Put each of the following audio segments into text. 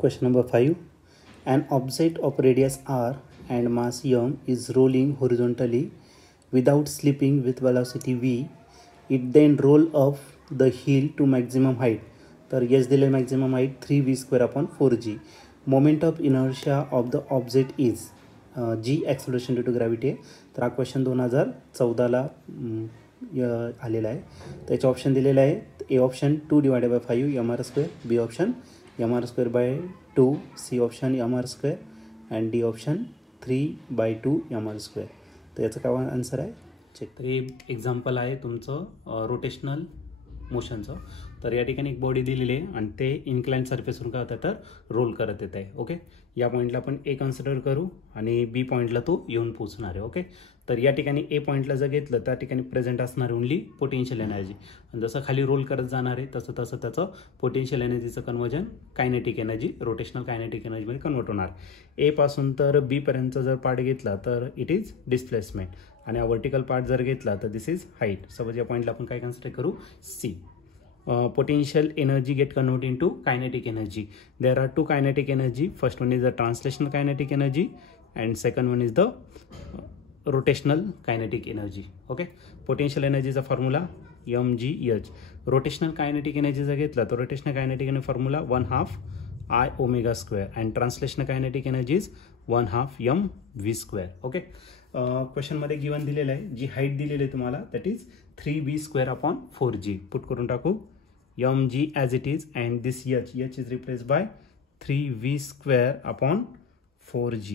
Question number 5. An object of radius r and mass m is rolling horizontally without slipping with velocity v. It then roll up the hill to maximum height. तर yes दिले maximum height 3v²/4g. Moment of inertia of the object is g acceleration due to gravity. तर हा question 2014ला आलेला आहे. त्याचे option दिलेले आहे. A option 2/5 mr², B option mr²/2, C option mr² and D option 3/2 mr². तर याचं काय आन्सर आहे चेक. तर हे एक्झाम्पल आहे तुमचं रोटेशनल मोशनचं. तर या ठिकाणी एक बॉडी दिलेली आहे आणि ते इन्क्लाइन सरफेसवरून काय होतं तर रोल करत येत आहे. ओके, या पॉईंटला आपण ए कन्सिडर करू आणि बी पॉईंटला तो येऊन पोचणार आहे. ओके, तर या ठिकाणी ए पॉईंटला जर घेतलं त्या ठिकाणी प्रेझेंट असणार ओनली पोटेन्शियल एनर्जी. आणि जसं खाली रोल करत जाणार आहे तसं तसं त्याचं पोटेन्शियल एनर्जीचं conversion kinetic energy, rotational kinetic एनर्जीमध्ये कन्वर्ट होणार. ए पासून तर बी पर्यंतचा जर पार्ट घेतला तर इट इज डिस्प्लेसमेंट आणि हा वर्टिकल पार्ट जर घेतला तर दिस इज हाईट. सपोज या पॉईंटला आपण काय कन्सिडर करू C. Potential energy get converted into kinetic energy. There are two kinetic energy. First one is the translational kinetic energy and second one is the rotational kinetic energy. Okay, potential energy चा formula mgh. rotational kinetic energy जर घेतला तर rotational kinetic energy formula 1/2 I omega square and translational kinetic energy is 1/2 mv square. Okay, question मध्ये given दिलेलं आहे, जी height दिलेली आहे तुम्हाला दॅट इज 3v²/4g. पुट करून टाकू mg as it is and this h is replaced by 3v²/4g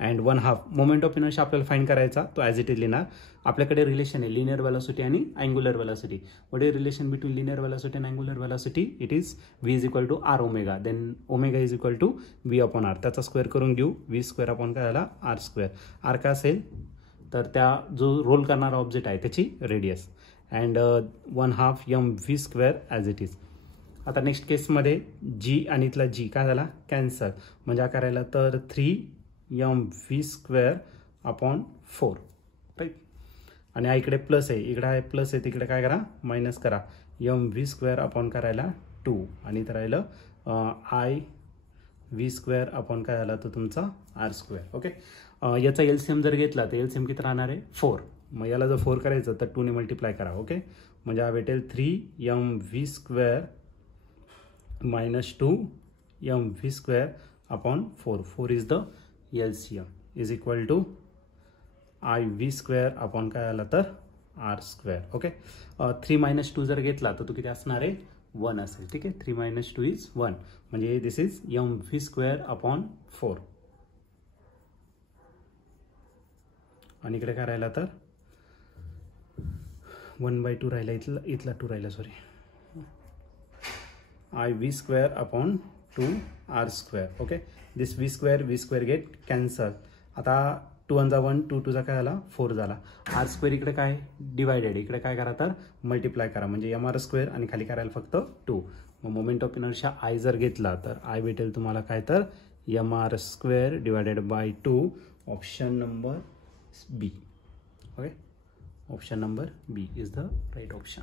and 1/2. Moment of inertia आपल्याला find करायचा, तो ॲज इट इज लिहिणार. आपल्याकडे रिलेशन आहे लिनियर वेलोसिटी आणि angular velocity. What is relation between linear velocity आणि angular velocity? It is v is equal to r omega, then omega is equal to v/r. त्याचा square करून घेऊ, v² काय झाला r². r काय असेल तर त्या जो रोल करणारा ऑब्जेक्ट आहे त्याची radius and 1/2 mv² as it is. आता नेक्स्ट केसमध्ये जी आणि इथला जी काय झाला कॅन्सल, म्हणजे करायला तर 3mv²/4 राईट. आणि इकडे प्लस आहे, इकडे आहे प्लस आहे, तिकडे काय करा मायनस करा, mv² करायला 2 आणि इथं राहिलं IV² काय झाला तो तुमचा r². ओके, याचा एलसीएम जर घेतला तर एलसीएम किती राहणार आहे 4. मग याला जर 4 करायचं तर 2 ने मल्टिप्लाय करा. ओके, म्हणजे हा भेटेल 3mv² - 2mv²/4. 4 is the LCM is equal to IV² काय आला तर r². ओके, 3 - 2 जर घेतला तर तो किती असणार आहे 1 असेल. ठीक आहे, 3 - 2 इज 1, म्हणजे दिस इज mv²/4. आणि इकडे काय राहिला तर 1/2 राहिला, इथला 2 राहिला, सॉरी, IV²/2 r². ओके, दिस v² गेट कॅन्सल. आता 2 × 1 2 2 काय झाला 4 झाला. r² इकडे काय डिवायडेड, इकडे काय करा तर मल्टिप्लाय करा, म्हणजे mr² आणि खाली करायला फक्त 2. मग मोमेंट ऑफ इनर्शिया I जर घेतला तर I भेटेल तुम्हाला काय तर mr² / 2. Option number B. Okay, option number B is the right option.